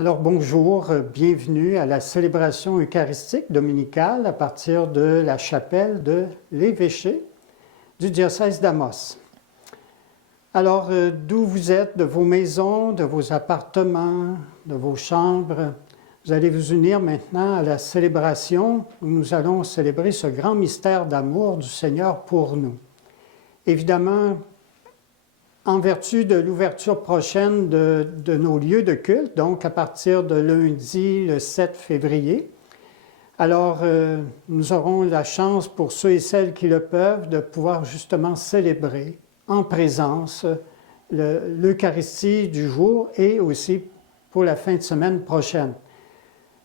Alors bonjour, bienvenue à la célébration eucharistique dominicale à partir de la chapelle de l'évêché du diocèse d'Amos. Alors d'où vous êtes, de vos maisons, de vos appartements, de vos chambres, vous allez vous unir maintenant à la célébration où nous allons célébrer ce grand mystère d'amour du Seigneur pour nous. Évidemment, en vertu de l'ouverture prochaine de nos lieux de culte, donc à partir de lundi, le 7 février, alors nous aurons la chance pour ceux et celles qui le peuvent de pouvoir justement célébrer en présence l'Eucharistie du jour et aussi pour la fin de semaine prochaine.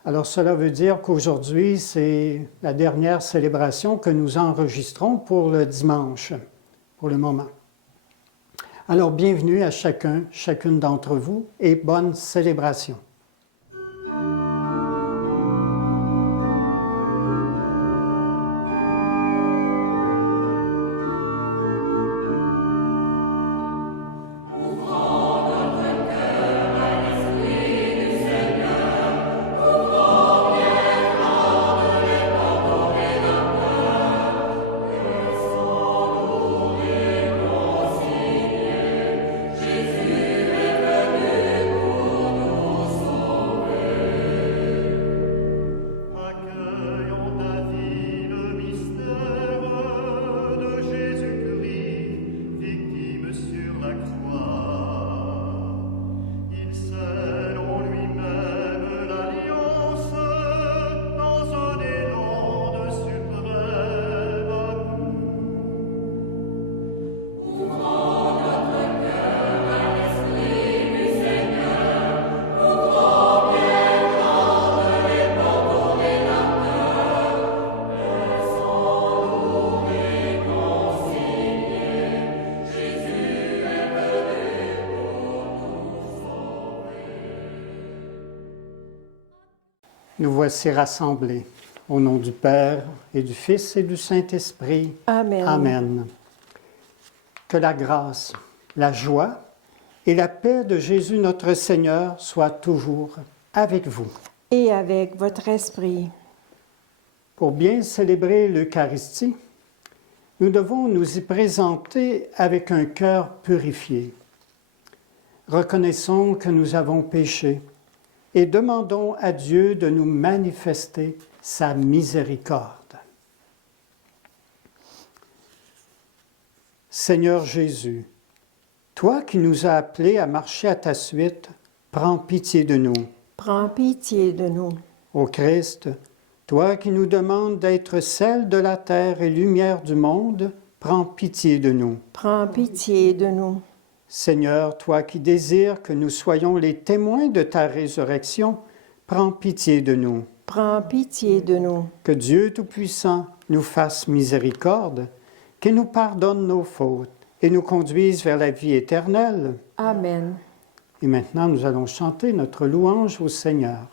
Alors cela veut dire qu'aujourd'hui, c'est la dernière célébration que nous enregistrons pour le dimanche, pour le moment. Alors, bienvenue à chacune d'entre vous et bonne célébration. Nous voici rassemblés au nom du Père et du Fils et du Saint-Esprit. Amen. Amen. Que la grâce, la joie et la paix de Jésus notre Seigneur soient toujours avec vous. Et avec votre esprit. Pour bien célébrer l'Eucharistie, nous devons nous y présenter avec un cœur purifié. Reconnaissons que nous avons péché et demandons à Dieu de nous manifester sa miséricorde. Seigneur Jésus, toi qui nous as appelés à marcher à ta suite, prends pitié de nous. Prends pitié de nous. Ô Christ, toi qui nous demandes d'être sel de la terre et lumière du monde, prends pitié de nous. Prends pitié de nous. Seigneur, toi qui désires que nous soyons les témoins de ta résurrection, prends pitié de nous. Prends pitié de nous. Que Dieu Tout-Puissant nous fasse miséricorde, qu'il nous pardonne nos fautes et nous conduise vers la vie éternelle. Amen. Et maintenant, nous allons chanter notre louange au Seigneur.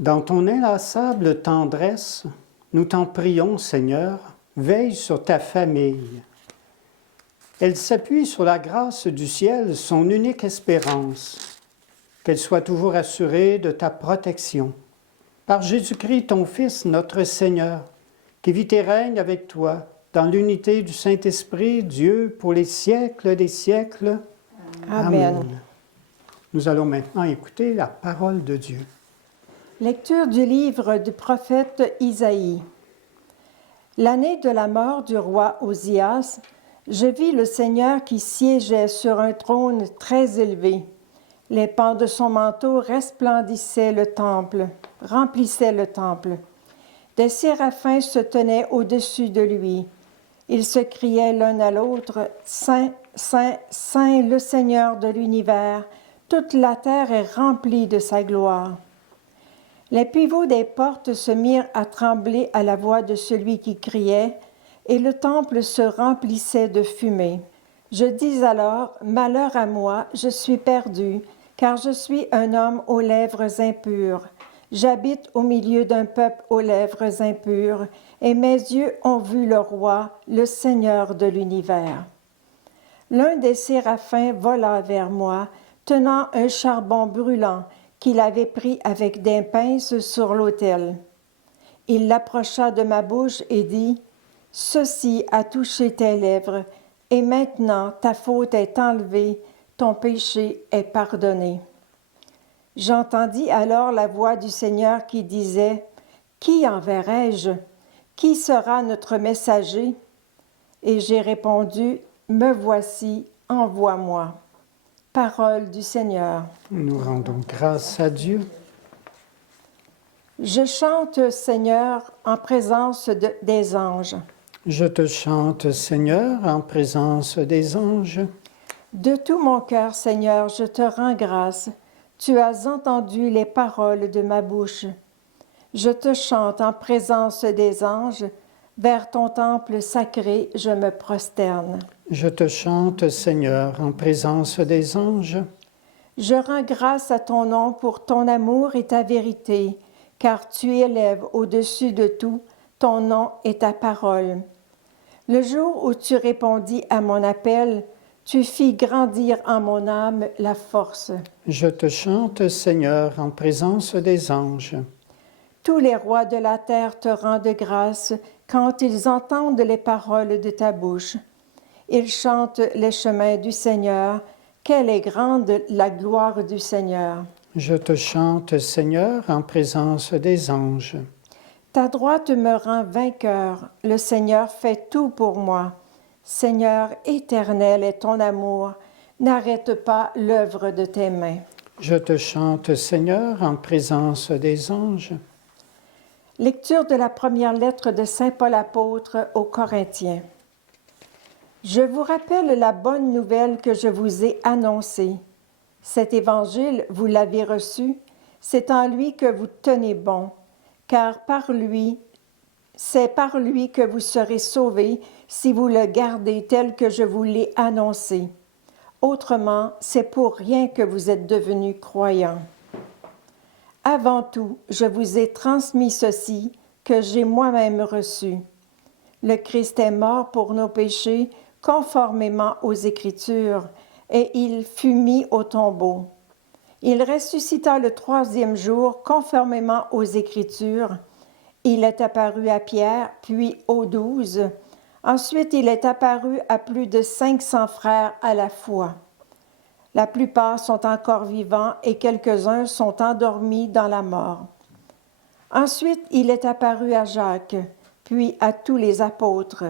Dans ton inlassable tendresse, nous t'en prions, Seigneur, veille sur ta famille. Elle s'appuie sur la grâce du ciel, son unique espérance, qu'elle soit toujours assurée de ta protection. Par Jésus-Christ, ton Fils, notre Seigneur, qui vit et règne avec toi, dans l'unité du Saint-Esprit, Dieu, pour les siècles des siècles. Amen. Nous allons maintenant écouter la parole de Dieu. Lecture du livre du prophète Isaïe. L'année de la mort du roi Osias, je vis le Seigneur qui siégeait sur un trône très élevé. Les pans de son manteau remplissaient le temple. Des séraphins se tenaient au-dessus de lui. Ils se criaient l'un à l'autre, « Saint, Saint, Saint, le Seigneur de l'univers, toute la terre est remplie de sa gloire. » Les pivots des portes se mirent à trembler à la voix de celui qui criait, et le temple se remplissait de fumée. Je dis alors, « Malheur à moi, je suis perdu, car je suis un homme aux lèvres impures. J'habite au milieu d'un peuple aux lèvres impures, et mes yeux ont vu le roi, le Seigneur de l'univers. » L'un des séraphins vola vers moi, tenant un charbon brûlant qu'il avait pris avec des pinces sur l'autel. Il l'approcha de ma bouche et dit, « Ceci a touché tes lèvres, et maintenant ta faute est enlevée, ton péché est pardonné. » J'entendis alors la voix du Seigneur qui disait, « Qui enverrai-je? Qui sera notre messager? » Et j'ai répondu, « Me voici, envoie-moi. » Parole du Seigneur. Nous rendons grâce à Dieu. Je chante, Seigneur, en présence des anges. Je te chante, Seigneur, en présence des anges. De tout mon cœur, Seigneur, je te rends grâce. Tu as entendu les paroles de ma bouche. Je te chante en présence des anges. Vers ton temple sacré, je me prosterne. Je te chante, Seigneur, en présence des anges. Je rends grâce à ton nom pour ton amour et ta vérité, car tu élèves au-dessus de tout ton nom et ta parole. Le jour où tu répondis à mon appel, tu fis grandir en mon âme la force. Je te chante, Seigneur, en présence des anges. Tous les rois de la terre te rendent grâce quand ils entendent les paroles de ta bouche. Ils chantent les chemins du Seigneur. Quelle est grande la gloire du Seigneur! Je te chante, Seigneur, en présence des anges. Ta droite me rend vainqueur. Le Seigneur fait tout pour moi. Seigneur, éternel est ton amour. N'arrête pas l'œuvre de tes mains. Je te chante, Seigneur, en présence des anges. Lecture de la première lettre de saint Paul apôtre aux Corinthiens. Je vous rappelle la bonne nouvelle que je vous ai annoncée. Cet évangile, vous l'avez reçu, c'est en lui que vous tenez bon, car c'est par lui que vous serez sauvés si vous le gardez tel que je vous l'ai annoncé. Autrement, c'est pour rien que vous êtes devenus croyants. Avant tout, je vous ai transmis ceci que j'ai moi-même reçu. Le Christ est mort pour nos péchés, conformément aux Écritures, et il fut mis au tombeau. Il ressuscita le 3e jour, conformément aux Écritures. Il est apparu à Pierre, puis aux 12. Ensuite, il est apparu à plus de 500 frères à la fois. La plupart sont encore vivants et quelques-uns sont endormis dans la mort. Ensuite, il est apparu à Jacques, puis à tous les apôtres.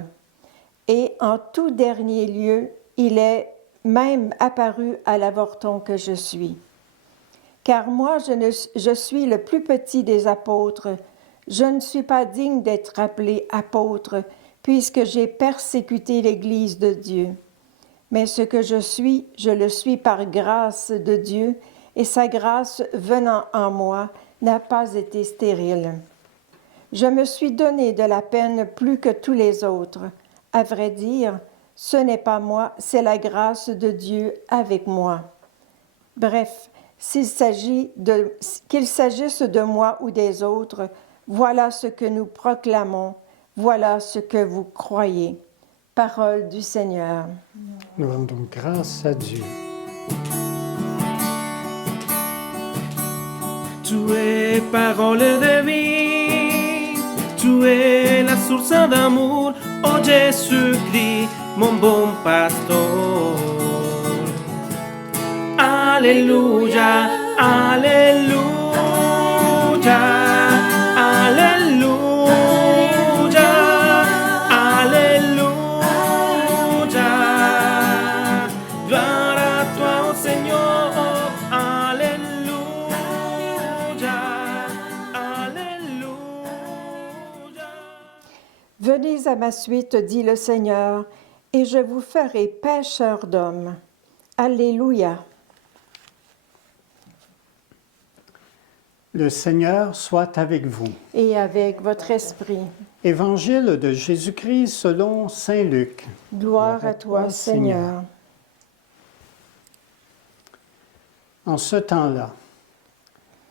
Et en tout dernier lieu, il est même apparu à l'avorton que je suis. Car moi, je suis le plus petit des apôtres. Je ne suis pas digne d'être appelé apôtre, puisque j'ai persécuté l'Église de Dieu. Mais ce que je le suis par grâce de Dieu, et sa grâce venant en moi n'a pas été stérile. Je me suis donné de la peine plus que tous les autres. À vrai dire, ce n'est pas moi, c'est la grâce de Dieu avec moi. Bref, qu'il s'agisse de moi ou des autres, voilà ce que nous proclamons, voilà ce que vous croyez. Parole du Seigneur. Nous rendons grâce à Dieu. Tu es parole de vie, tu es la source d'amour, oh Jésus-Christ, mon bon pasteur. Alléluia, alléluia, alléluia, alléluia. Gloire à toi, oh Seigneur, alléluia, alléluia. Venez à ma suite, dit le Seigneur, et je vous ferai pêcheurs d'hommes. Alléluia. Le Seigneur soit avec vous. Et avec votre esprit. Évangile de Jésus-Christ selon saint Luc. Gloire à toi, Seigneur. En ce temps-là,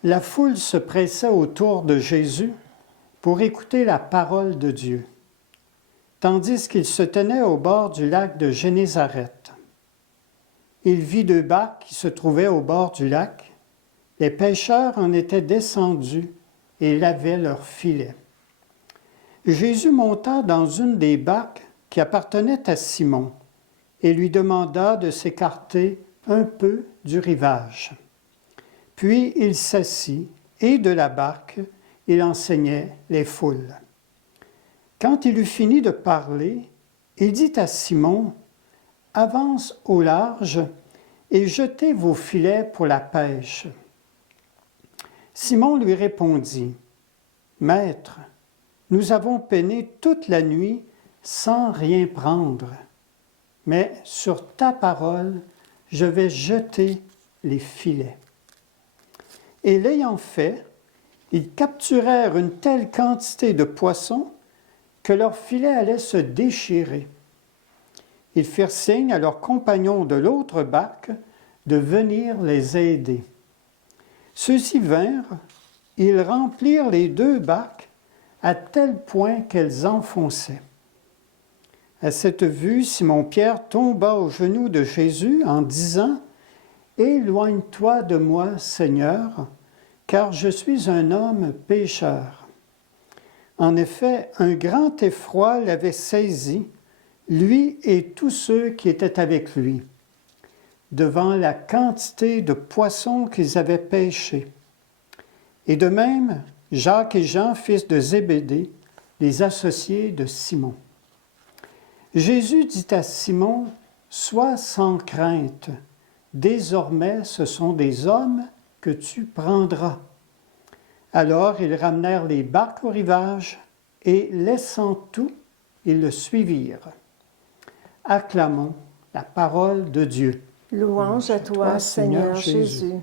la foule se pressait autour de Jésus pour écouter la parole de Dieu, tandis qu'il se tenait au bord du lac de Génézareth. Il vit 2 barques qui se trouvaient au bord du lac. Les pêcheurs en étaient descendus et lavaient leurs filets. Jésus monta dans une des barques qui appartenait à Simon et lui demanda de s'écarter un peu du rivage. Puis il s'assit et de la barque, il enseignait les foules. Quand il eut fini de parler, il dit à Simon, « Avance au large et jetez vos filets pour la pêche. » Simon lui répondit, « Maître, nous avons peiné toute la nuit sans rien prendre, mais sur ta parole, je vais jeter les filets. » Et l'ayant fait, ils capturèrent une telle quantité de poissons que leurs filets allaient se déchirer. Ils firent signe à leurs compagnons de l'autre barque de venir les aider. Ceux-ci vinrent, ils remplirent les 2 barques à tel point qu'elles enfonçaient. À cette vue, Simon-Pierre tomba aux genoux de Jésus en disant, « Éloigne-toi de moi, Seigneur, car je suis un homme pécheur. » En effet, un grand effroi l'avait saisi, lui et tous ceux qui étaient avec lui, devant la quantité de poissons qu'ils avaient pêchés. Et de même, Jacques et Jean, fils de Zébédée, les associés de Simon. Jésus dit à Simon, « Sois sans crainte, désormais ce sont des hommes que tu prendras. » Alors ils ramenèrent les barques au rivage et, laissant tout, ils le suivirent. Acclamons la parole de Dieu. Louange à toi, Seigneur Jésus.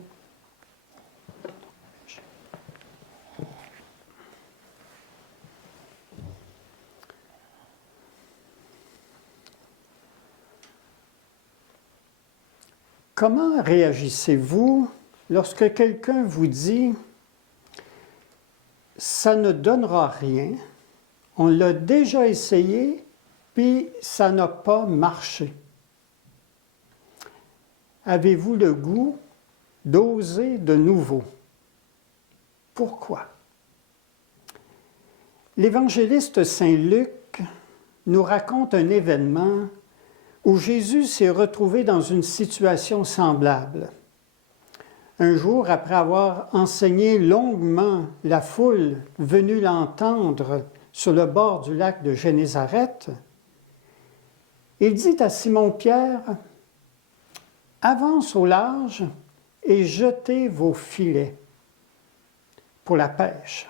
Comment réagissez-vous lorsque quelqu'un vous dit « ça ne donnera rien, on l'a déjà essayé, puis ça n'a pas marché ». Avez-vous le goût d'oser de nouveau? Pourquoi? L'évangéliste Saint Luc nous raconte un événement où Jésus s'est retrouvé dans une situation semblable. Un jour, après avoir enseigné longuement la foule venue l'entendre sur le bord du lac de Génézareth, il dit à Simon-Pierre, « Avance au large et jetez vos filets pour la pêche. »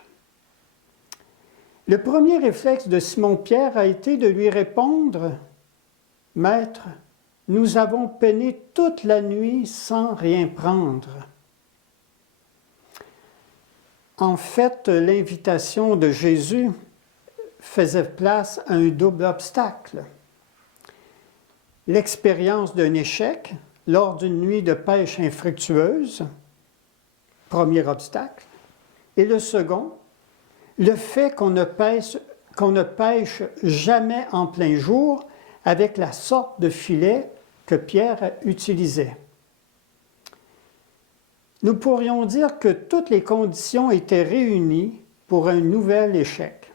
Le premier réflexe de Simon-Pierre a été de lui répondre, « Maître, nous avons peiné toute la nuit sans rien prendre. » En fait, l'invitation de Jésus faisait place à un double obstacle. L'expérience d'un échec lors d'une nuit de pêche infructueuse premier obstacle. Et le second, le fait qu'on ne pêche jamais en plein jour avec la sorte de filet que Pierre utilisait. Nous pourrions dire que toutes les conditions étaient réunies pour un nouvel échec.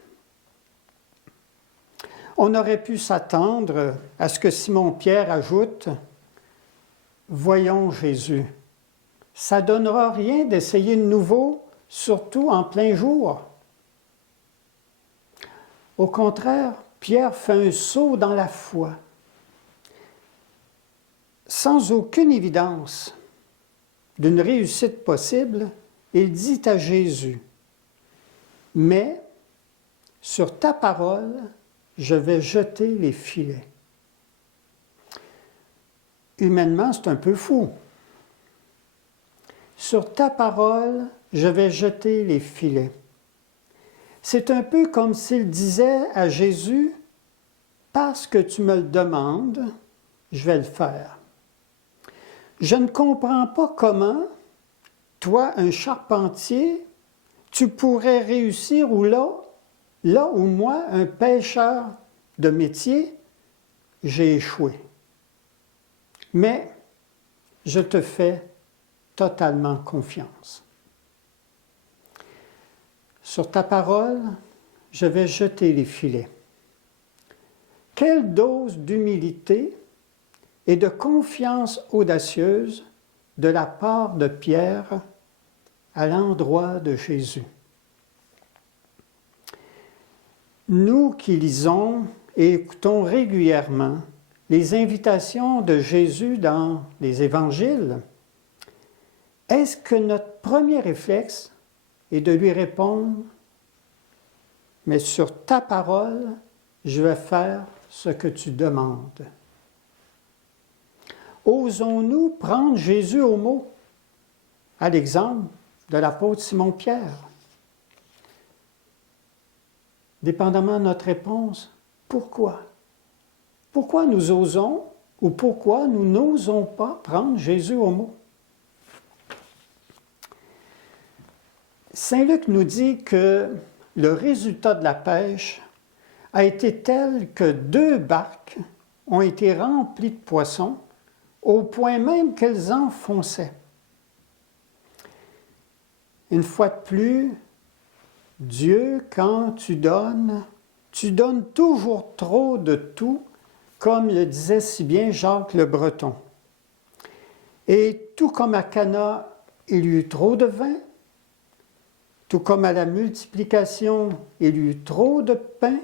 On aurait pu s'attendre à ce que Simon-Pierre ajoute « Voyons Jésus, ça ne donnera rien d'essayer de nouveau, surtout en plein jour. » Au contraire, Pierre fait un saut dans la foi. Sans aucune évidence d'une réussite possible, il dit à Jésus, « Mais sur ta parole, je vais jeter les filets. » Humainement, c'est un peu fou. Sur ta parole, je vais jeter les filets. C'est un peu comme s'il disait à Jésus, « Parce que tu me le demandes, je vais le faire. » Je ne comprends pas comment, toi, un charpentier, tu pourrais réussir là où moi, un pêcheur de métier, j'ai échoué. Mais je te fais totalement confiance. Sur ta parole, je vais jeter les filets. Quelle dose d'humilité et de confiance audacieuse de la part de Pierre à l'endroit de Jésus. Nous qui lisons et écoutons régulièrement les invitations de Jésus dans les évangiles, est-ce que notre premier réflexe est de lui répondre « Mais sur ta parole, je vais faire ce que tu demandes. » Osons-nous prendre Jésus au mot, à l'exemple de l'apôtre Simon-Pierre? Dépendamment de notre réponse, pourquoi? Pourquoi nous osons ou pourquoi nous n'osons pas prendre Jésus au mot? Saint Luc nous dit que le résultat de la pêche a été tel que 2 barques ont été remplies de poissons au point même qu'elles enfonçaient. Une fois de plus, Dieu, quand tu donnes toujours trop de tout, comme le disait si bien Jacques le Breton. Et tout comme à Cana, il y eut trop de vin, tout comme à la multiplication, il y eut trop de pain,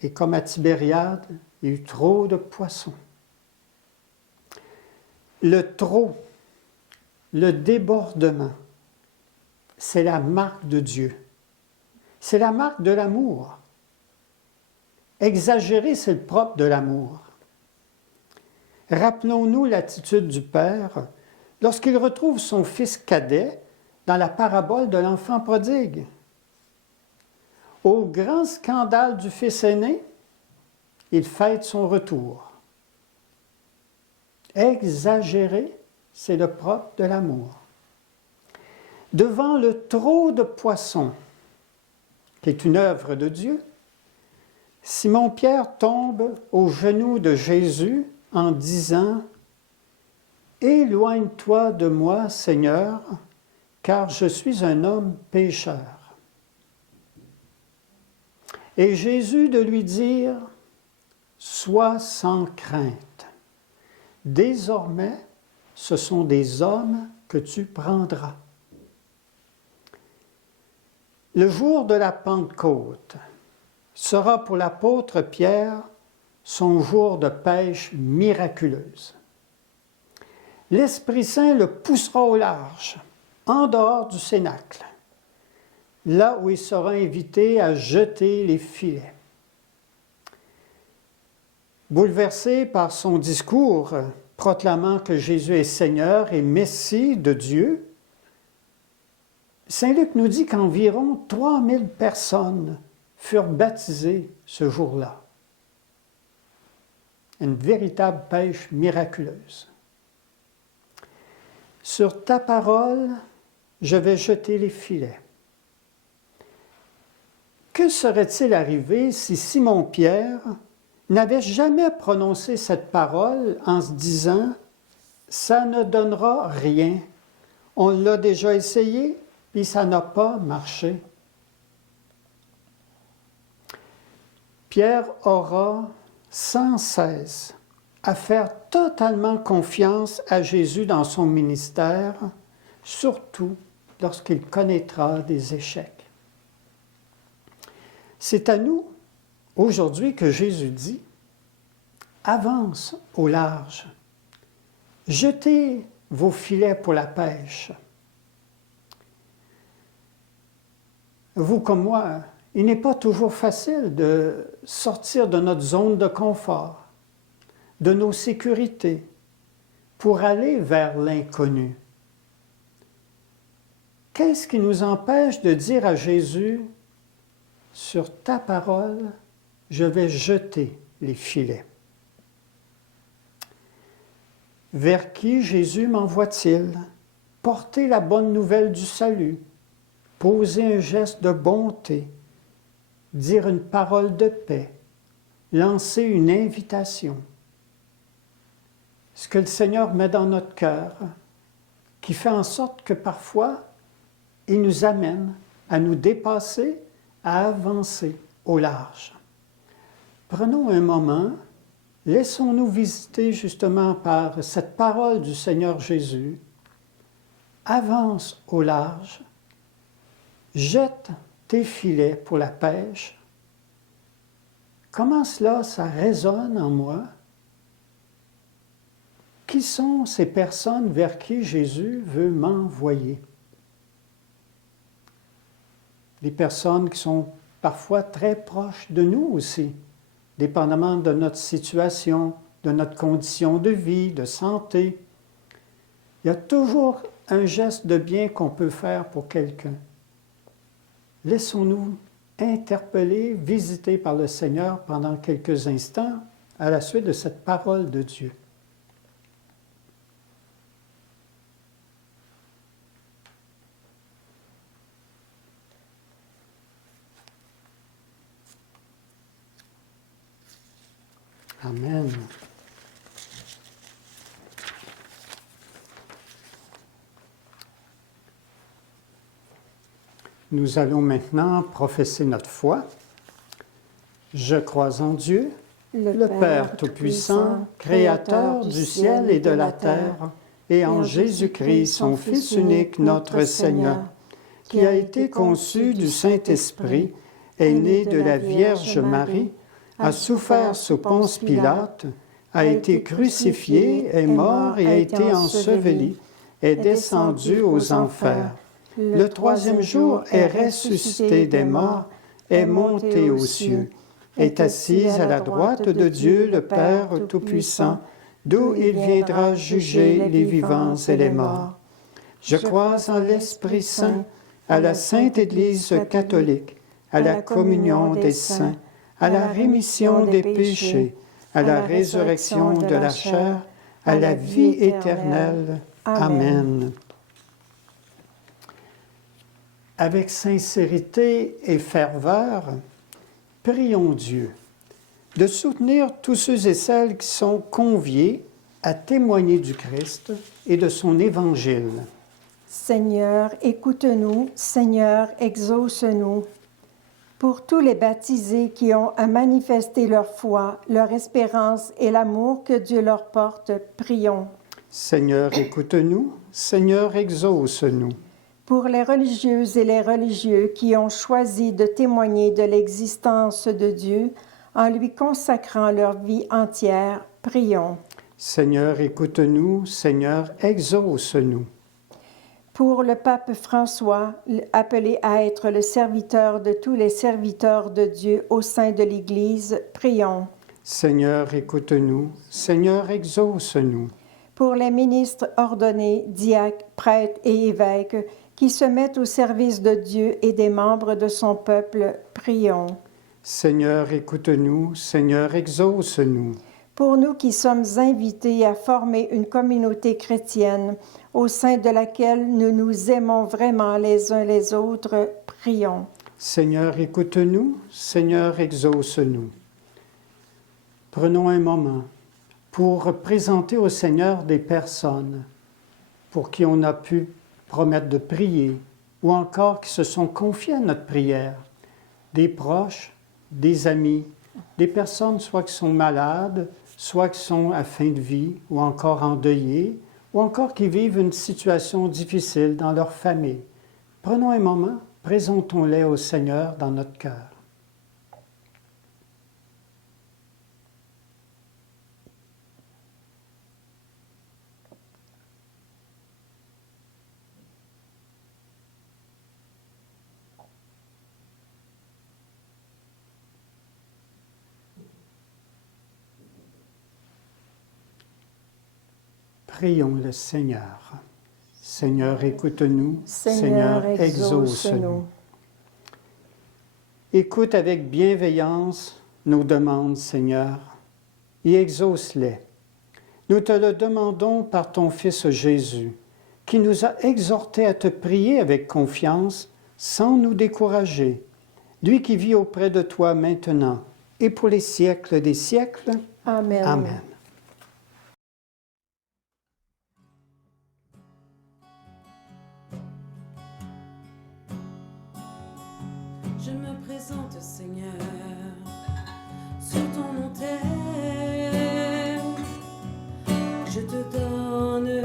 et comme à Tibériade, il y eut trop de poissons. Le trop, le débordement, c'est la marque de Dieu. C'est la marque de l'amour. Exagérer, c'est le propre de l'amour. Rappelons-nous l'attitude du Père lorsqu'il retrouve son fils cadet dans la parabole de l'enfant prodigue. Au grand scandale du fils aîné, il fête son retour. Exagérer, c'est le propre de l'amour. Devant le trop de poissons, qui est une œuvre de Dieu, Simon-Pierre tombe aux genoux de Jésus en disant « Éloigne-toi de moi, Seigneur, car je suis un homme pécheur. » Et Jésus de lui dire « Sois sans crainte. Désormais, ce sont des hommes que tu prendras. » Le jour de la Pentecôte sera pour l'apôtre Pierre son jour de pêche miraculeuse. L'Esprit Saint le poussera au large, en dehors du cénacle, là où il sera invité à jeter les filets. Bouleversé par son discours proclamant que Jésus est Seigneur et Messie de Dieu, Saint Luc nous dit qu'environ 3000 personnes furent baptisées ce jour-là. Une véritable pêche miraculeuse. Sur ta parole, je vais jeter les filets. Que serait-il arrivé si Simon-Pierre n'avait jamais prononcé cette parole en se disant « ça ne donnera rien, on l'a déjà essayé, puis ça n'a pas marché ». Pierre aura sans cesse à faire totalement confiance à Jésus dans son ministère, surtout lorsqu'il connaîtra des échecs. C'est à nous, aujourd'hui, que Jésus dit « Avance au large, jetez vos filets pour la pêche. » Vous comme moi, il n'est pas toujours facile de sortir de notre zone de confort, de nos sécurités, pour aller vers l'inconnu. Qu'est-ce qui nous empêche de dire à Jésus « Sur ta parole, je vais jeter les filets. » Vers qui Jésus m'envoie-t-il? Porter la bonne nouvelle du salut, poser un geste de bonté, dire une parole de paix, lancer une invitation. Ce que le Seigneur met dans notre cœur, qui fait en sorte que parfois, il nous amène à nous dépasser, à avancer au large. Prenons un moment, laissons-nous visiter justement par cette parole du Seigneur Jésus. Avance au large, jette tes filets pour la pêche. Comment cela, ça résonne en moi? Qui sont ces personnes vers qui Jésus veut m'envoyer? Des personnes qui sont parfois très proches de nous aussi, dépendamment de notre situation, de notre condition de vie, de santé. Il y a toujours un geste de bien qu'on peut faire pour quelqu'un. Laissons-nous interpeller, visiter par le Seigneur pendant quelques instants à la suite de cette parole de Dieu. Amen. Nous allons maintenant professer notre foi. Je crois en Dieu, le Père Tout-Puissant, Créateur du ciel et de la terre, et en Jésus-Christ, son Fils unique, notre Seigneur, qui a été conçu du Saint-Esprit, est né de la Vierge Marie, a souffert sous Ponce Pilate, a été crucifié, est mort et a été enseveli, est descendu aux enfers. Le troisième jour est ressuscité des morts, est monté aux cieux, est assis à la droite de Dieu le Père Tout-Puissant, d'où il viendra juger les vivants et les morts. Je crois en l'Esprit Saint, à la Sainte Église catholique, à la communion des saints, à la rémission des péchés, à la résurrection de la chair, à la vie éternelle. Amen. Avec sincérité et ferveur, prions Dieu de soutenir tous ceux et celles qui sont conviés à témoigner du Christ et de son Évangile. Seigneur, écoute-nous. Seigneur, exauce-nous. Pour tous les baptisés qui ont à manifester leur foi, leur espérance et l'amour que Dieu leur porte, prions. Seigneur, écoute-nous. Seigneur, exauce-nous. Pour les religieuses et les religieux qui ont choisi de témoigner de l'existence de Dieu en lui consacrant leur vie entière, prions. Seigneur, écoute-nous. Seigneur, exauce-nous. Pour le pape François, appelé à être le serviteur de tous les serviteurs de Dieu au sein de l'Église, prions. Seigneur, écoute-nous. Seigneur, exauce-nous. Pour les ministres ordonnés, diacres, prêtres et évêques qui se mettent au service de Dieu et des membres de son peuple, prions. Seigneur, écoute-nous. Seigneur, exauce-nous. pour nous qui sommes invités à former une communauté chrétienne au sein de laquelle nous nous aimons vraiment les uns les autres, prions. Seigneur, écoute-nous. Seigneur, exauce-nous. Prenons un moment pour présenter au Seigneur des personnes pour qui on a pu promettre de prier ou encore qui se sont confiés à notre prière. Des proches, des amis, des personnes soit qui sont malades, soit qui sont à fin de vie ou encore endeuillées, ou encore qui vivent une situation difficile dans leur famille. Prenons un moment, présentons-les au Seigneur dans notre cœur. Prions le Seigneur. Seigneur, écoute-nous. Seigneur, exauce-nous. Écoute avec bienveillance nos demandes, Seigneur, et exauce-les. Nous te le demandons par ton Fils Jésus, qui nous a exhortés à te prier avec confiance, sans nous décourager. Lui qui vit auprès de toi maintenant et pour les siècles des siècles. Amen. Amen. Je me présente, Seigneur, sur ton autel. Je te donne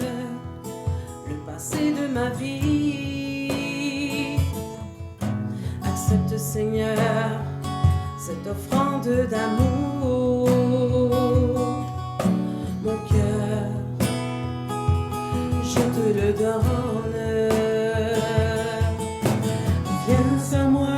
le passé de ma vie. Accepte, Seigneur, cette offrande d'amour. Mon cœur, je te le donne. Viens à moi.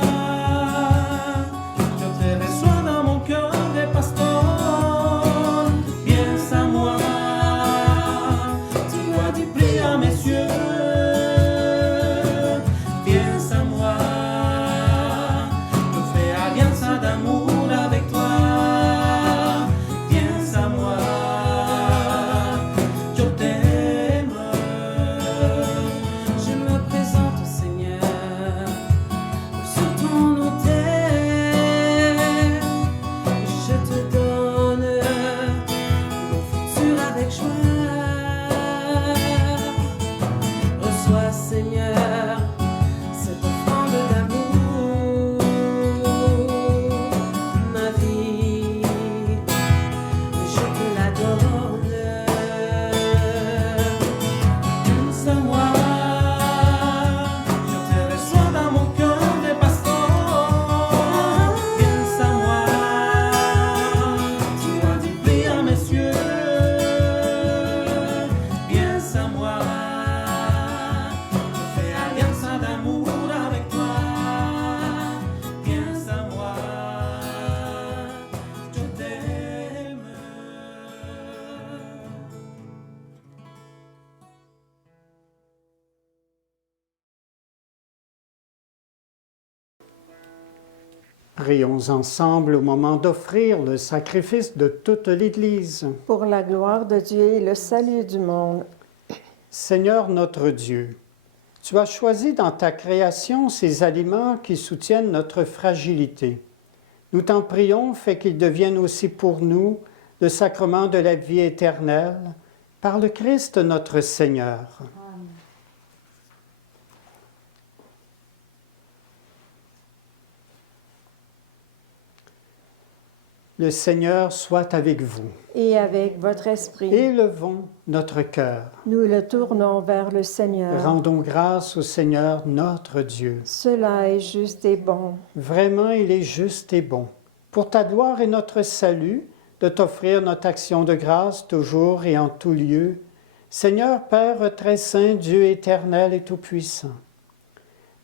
Prions ensemble au moment d'offrir le sacrifice de toute l'Église. Pour la gloire de Dieu et le salut du monde. Seigneur notre Dieu, tu as choisi dans ta création ces aliments qui soutiennent notre fragilité. Nous t'en prions, fais qu'ils deviennent aussi pour nous le sacrement de la vie éternelle, par le Christ notre Seigneur. Le Seigneur soit avec vous. Et avec votre esprit. Élevons notre cœur. Nous le tournons vers le Seigneur. Rendons grâce au Seigneur notre Dieu. Cela est juste et bon. Vraiment, il est juste et bon, pour ta gloire et notre salut, de t'offrir notre action de grâce toujours et en tout lieu. Seigneur Père très saint, Dieu éternel et tout-puissant,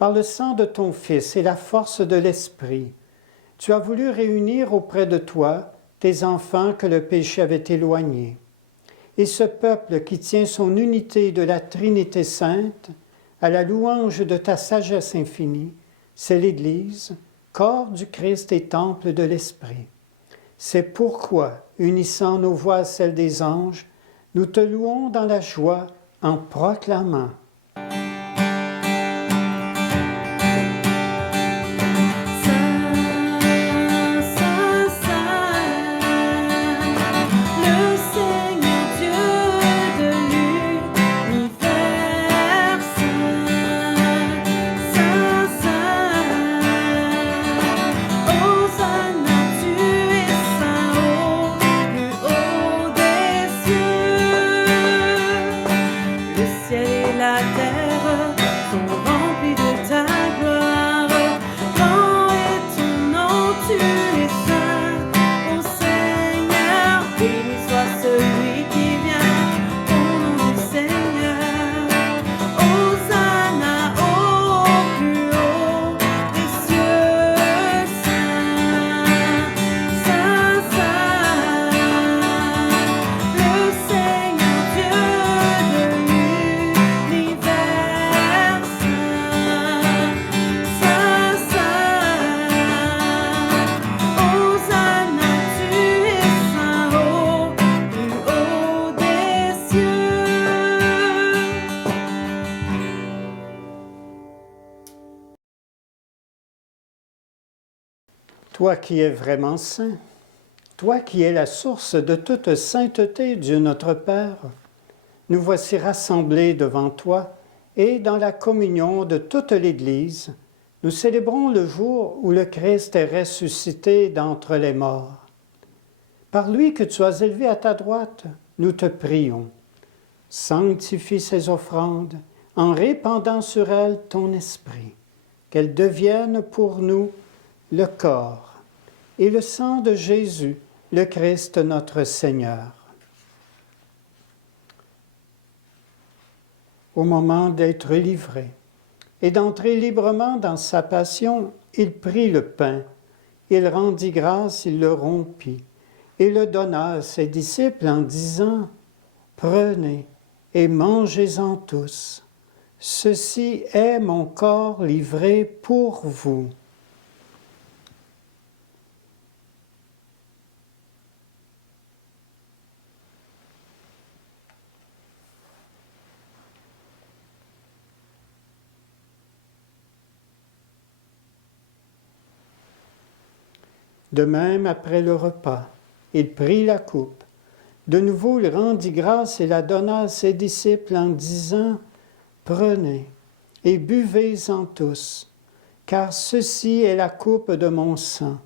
par le sang de ton Fils et la force de l'Esprit, tu as voulu réunir auprès de toi tes enfants que le péché avait éloignés. Et ce peuple qui tient son unité de la Trinité sainte, à la louange de ta sagesse infinie, c'est l'Église, corps du Christ et temple de l'Esprit. C'est pourquoi unissant nos voix à celles des anges, nous te louons dans la joie en proclamant. Toi qui es vraiment saint, toi qui es la source de toute sainteté, Dieu notre Père, nous voici rassemblés devant toi et dans la communion de toute l'Église, nous célébrons le jour où le Christ est ressuscité d'entre les morts. Par lui que tu as élevé à ta droite, nous te prions. Sanctifie ces offrandes en répandant sur elles ton esprit, qu'elles deviennent pour nous le corps et le sang de Jésus, le Christ notre Seigneur. Au moment d'être livré et d'entrer librement dans sa passion, il prit le pain, il rendit grâce, il le rompit et le donna à ses disciples en disant « Prenez et mangez-en tous. Ceci est mon corps livré pour vous. » De même, après le repas, il prit la coupe. De nouveau, il rendit grâce et la donna à ses disciples en disant « Prenez et buvez-en tous, car ceci est la coupe de mon sang,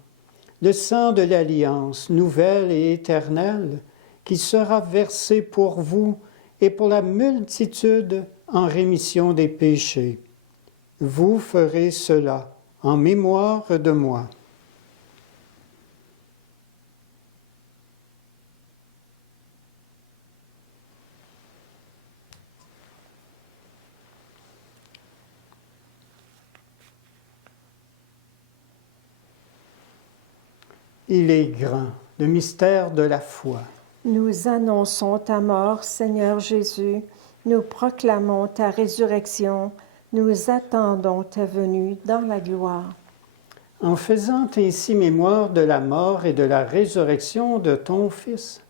le sang de l'alliance nouvelle et éternelle, qui sera versé pour vous et pour la multitude en rémission des péchés. Vous ferez cela en mémoire de moi. » Il est grand, le mystère de la foi. Nous annonçons ta mort, Seigneur Jésus. Nous proclamons ta résurrection. Nous attendons ta venue dans la gloire. En faisant ainsi mémoire de la mort et de la résurrection de ton Fils,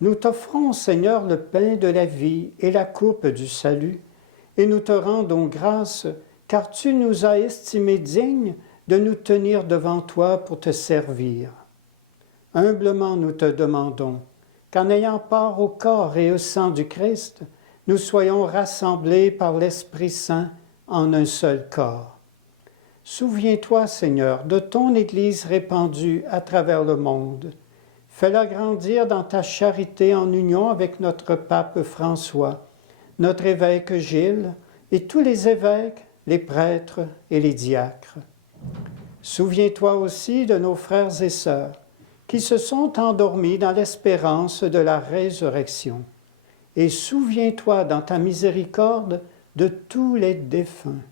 nous t'offrons, Seigneur, le pain de la vie et la coupe du salut, et nous te rendons grâce, car tu nous as estimés dignes de nous tenir devant toi pour te servir. Humblement nous te demandons qu'en ayant part au corps et au sang du Christ, nous soyons rassemblés par l'Esprit Saint en un seul corps. Souviens-toi, Seigneur, de ton Église répandue à travers le monde. Fais-la grandir dans ta charité en union avec notre pape François, notre évêque Gilles et tous les évêques, les prêtres et les diacres. Souviens-toi aussi de nos frères et sœurs qui se sont endormis dans l'espérance de la résurrection. Et souviens-toi dans ta miséricorde de tous les défunts.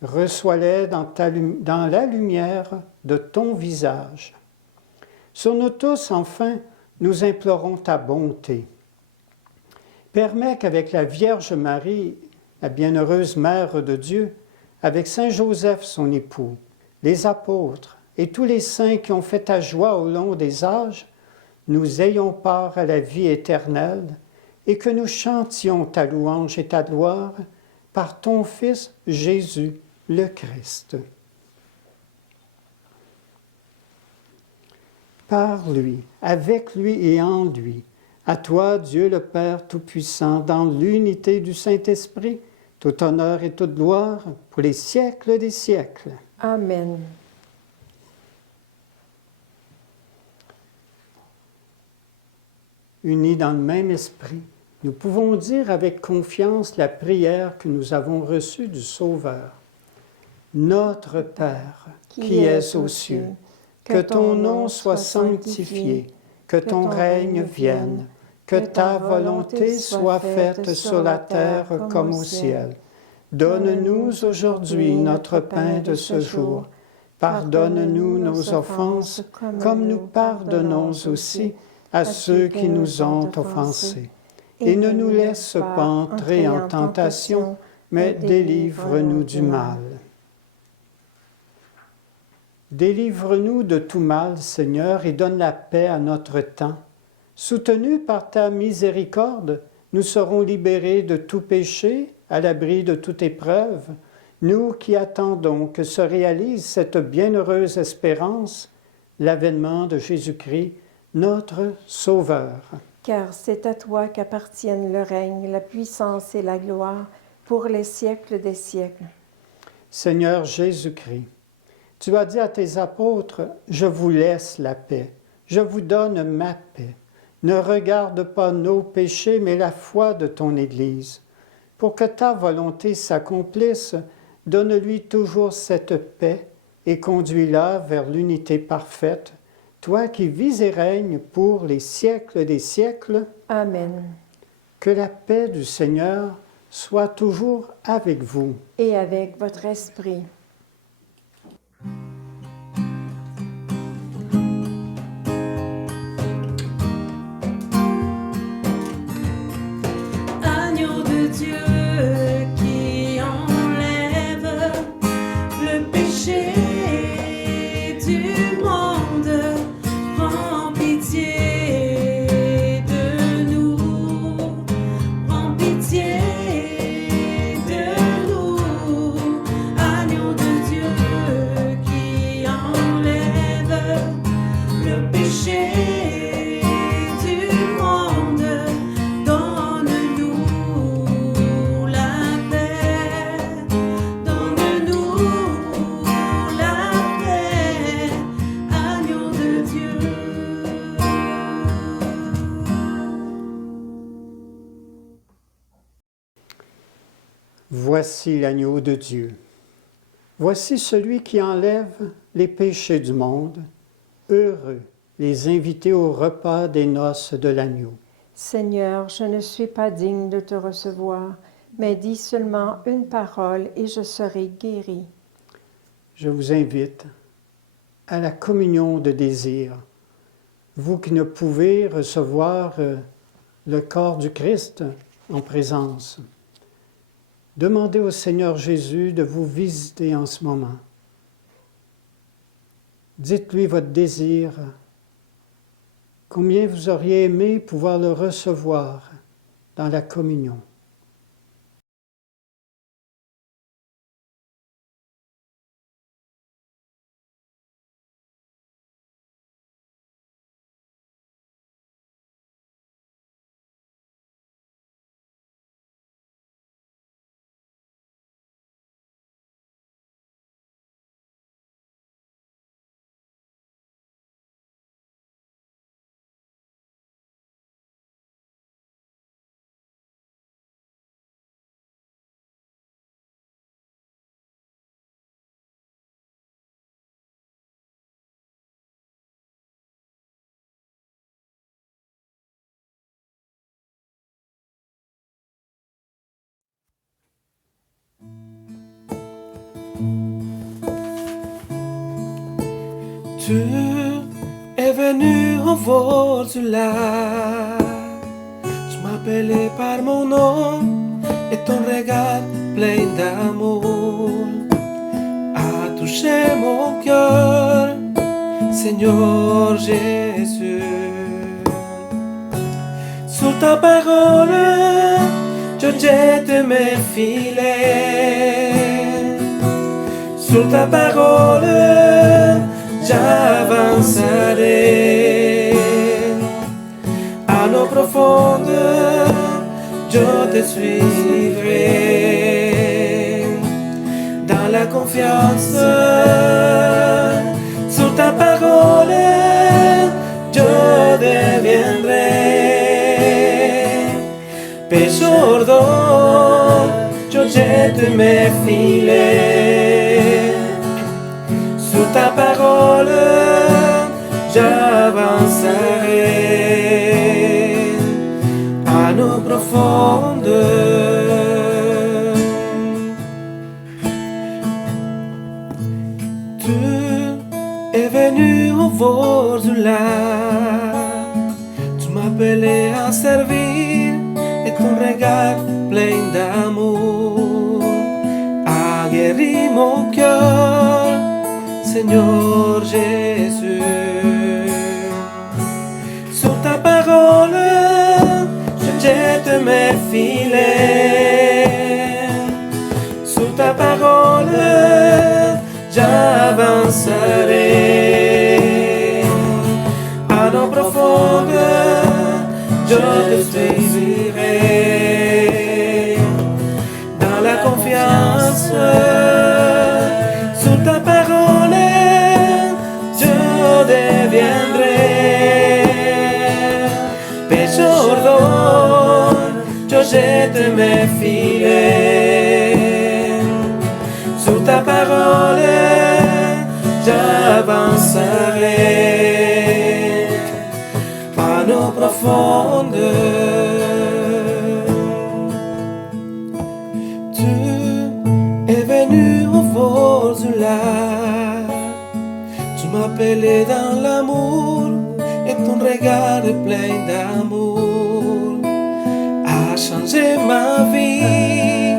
Reçois-les dans la lumière de ton visage. Sur nous tous, enfin, nous implorons ta bonté. Permets qu'avec la Vierge Marie, la bienheureuse Mère de Dieu, avec Saint Joseph, son époux, les apôtres, et tous les saints qui ont fait ta joie au long des âges, nous ayons part à la vie éternelle et que nous chantions ta louange et ta gloire par ton Fils Jésus le Christ. Par lui, avec lui et en lui, à toi, Dieu le Père Tout-Puissant, dans l'unité du Saint-Esprit, tout honneur et toute gloire pour les siècles des siècles. Amen. Unis dans le même esprit, nous pouvons dire avec confiance la prière que nous avons reçue du Sauveur. Notre Père, qui es aux cieux, que ton nom soit sanctifié, que ton règne vienne, que ta volonté soit faite sur la terre comme au ciel. Donne-nous aujourd'hui notre pain de ce jour. Pardonne-nous nos offenses, comme nous pardonnons aussi à ceux qui nous ont offensés. Et ne nous laisse pas entrer en tentation, mais délivre-nous du mal. Délivre-nous de tout mal, Seigneur, et donne la paix à notre temps. Soutenus par ta miséricorde, nous serons libérés de tout péché, à l'abri de toute épreuve, nous qui attendons que se réalise cette bienheureuse espérance, l'avènement de Jésus-Christ, notre Sauveur. Car c'est à toi qu'appartiennent le règne, la puissance et la gloire pour les siècles des siècles. Seigneur Jésus-Christ, tu as dit à tes apôtres, « Je vous laisse la paix, je vous donne ma paix. Ne regarde pas nos péchés, mais la foi de ton Église. Pour que ta volonté s'accomplisse, donne-lui toujours cette paix et conduis-la vers l'unité parfaite, toi qui vis et règnes pour les siècles des siècles. Amen. Que la paix du Seigneur soit toujours avec vous. Et avec votre esprit. Agneau de Dieu qui enlève le péché du monde, prends pitié de nous, prends pitié de nous. Agneau de Dieu qui enlève le péché du monde, donne-nous la paix, donne-nous la paix, agneau de Dieu. Voici l'agneau de Dieu. Voici celui qui enlève les péchés du monde. Heureux les invités au repas des noces de l'agneau. Seigneur, je ne suis pas digne de te recevoir, mais dis seulement une parole et je serai guéri. Je vous invite à la communion de désir. Vous qui ne pouvez recevoir le corps du Christ en présence, demandez au Seigneur Jésus de vous visiter en ce moment. Dites-lui votre désir, combien vous auriez aimé pouvoir le recevoir dans la communion. Tu es venu en vol sur l'air. Tu m'appelais par mon nom et ton regard plein d'amour a touché mon cœur. Seigneur Jésus. Sur ta parole, je jette mes filets. Sur ta parole, j'avancerai. À l'eau profonde, je te suivrai. Dans la confiance, sur ta parole, je deviendrai. Pécheur d'or, je jette mes filets. Sur ta parole, j'avancerai à l'eau profonde. Tu es venu au bord du lac, tu m'appelais à servir et ton regard plein d'amour a guéri mon cœur, Seigneur Jésus. Sur ta parole, je jette mes filets. Sur ta parole, j'avancerai. À l'eau profonde, je te suivrai. Dans la confiance, sur ta parole, je deviendrai. Pécheur d'or, je jette mes filets. Sur ta parole, j'avancerai à l'eau profonde. Tu es venu au bord du lac, tu m'appelais dans l'amour et ton regard plein d'amour a changé ma vie,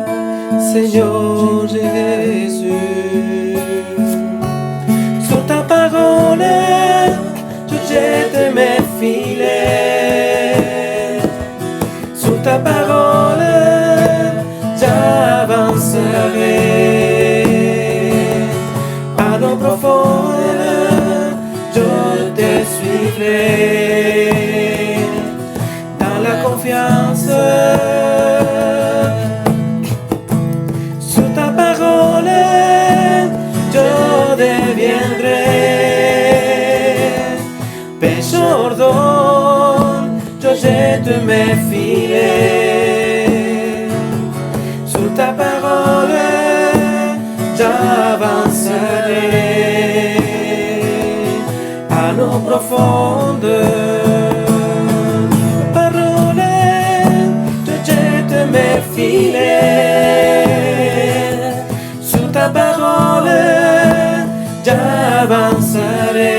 Seigneur Jésus. Sur ta parole, je jette mes filets. Sur ta parole, j'avancerai. À l'eau profonde, je te suivrai. Dans la confiance, sur ta parole, je deviendrai. Pécheur d'or, je jette mes filets. Sur ta parole, j'avancerai à l'eau profonde. Parole, je jette mes filets. Sur ta parole, j'avancerai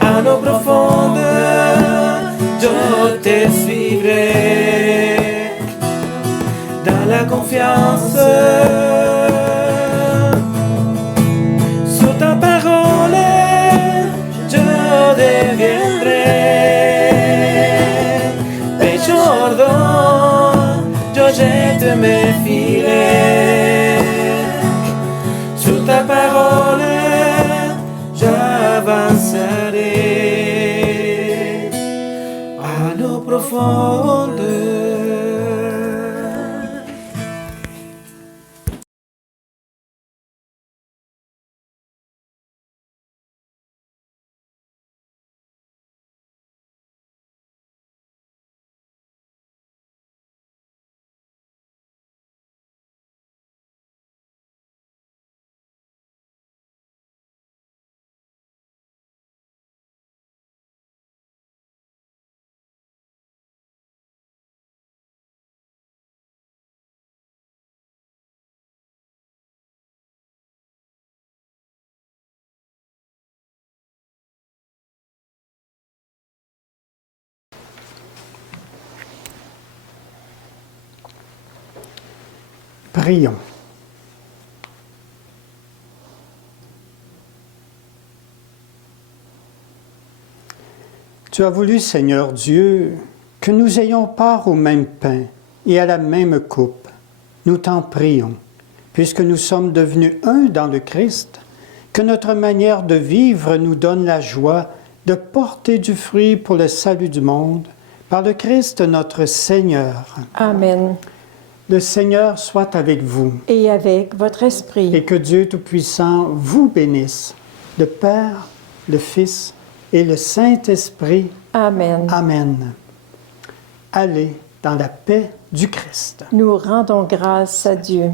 à l'eau profonde, je te suivrai. Dans la confiance, sur ta parole, je deviendrai. Pécheur d'or, je jette mes filets. Sur ta parole, j'avancerai à l'eau profonde. Prions. Tu as voulu, Seigneur Dieu, que nous ayons part au même pain et à la même coupe. Nous t'en prions, puisque nous sommes devenus un dans le Christ, que notre manière de vivre nous donne la joie de porter du fruit pour le salut du monde, par le Christ notre Seigneur. Amen. Le Seigneur soit avec vous Et avec votre esprit. et que Dieu Tout-Puissant vous bénisse, le Père, le Fils et le Saint-Esprit. Amen. Amen. Allez dans la paix du Christ. Nous rendons grâce à Dieu.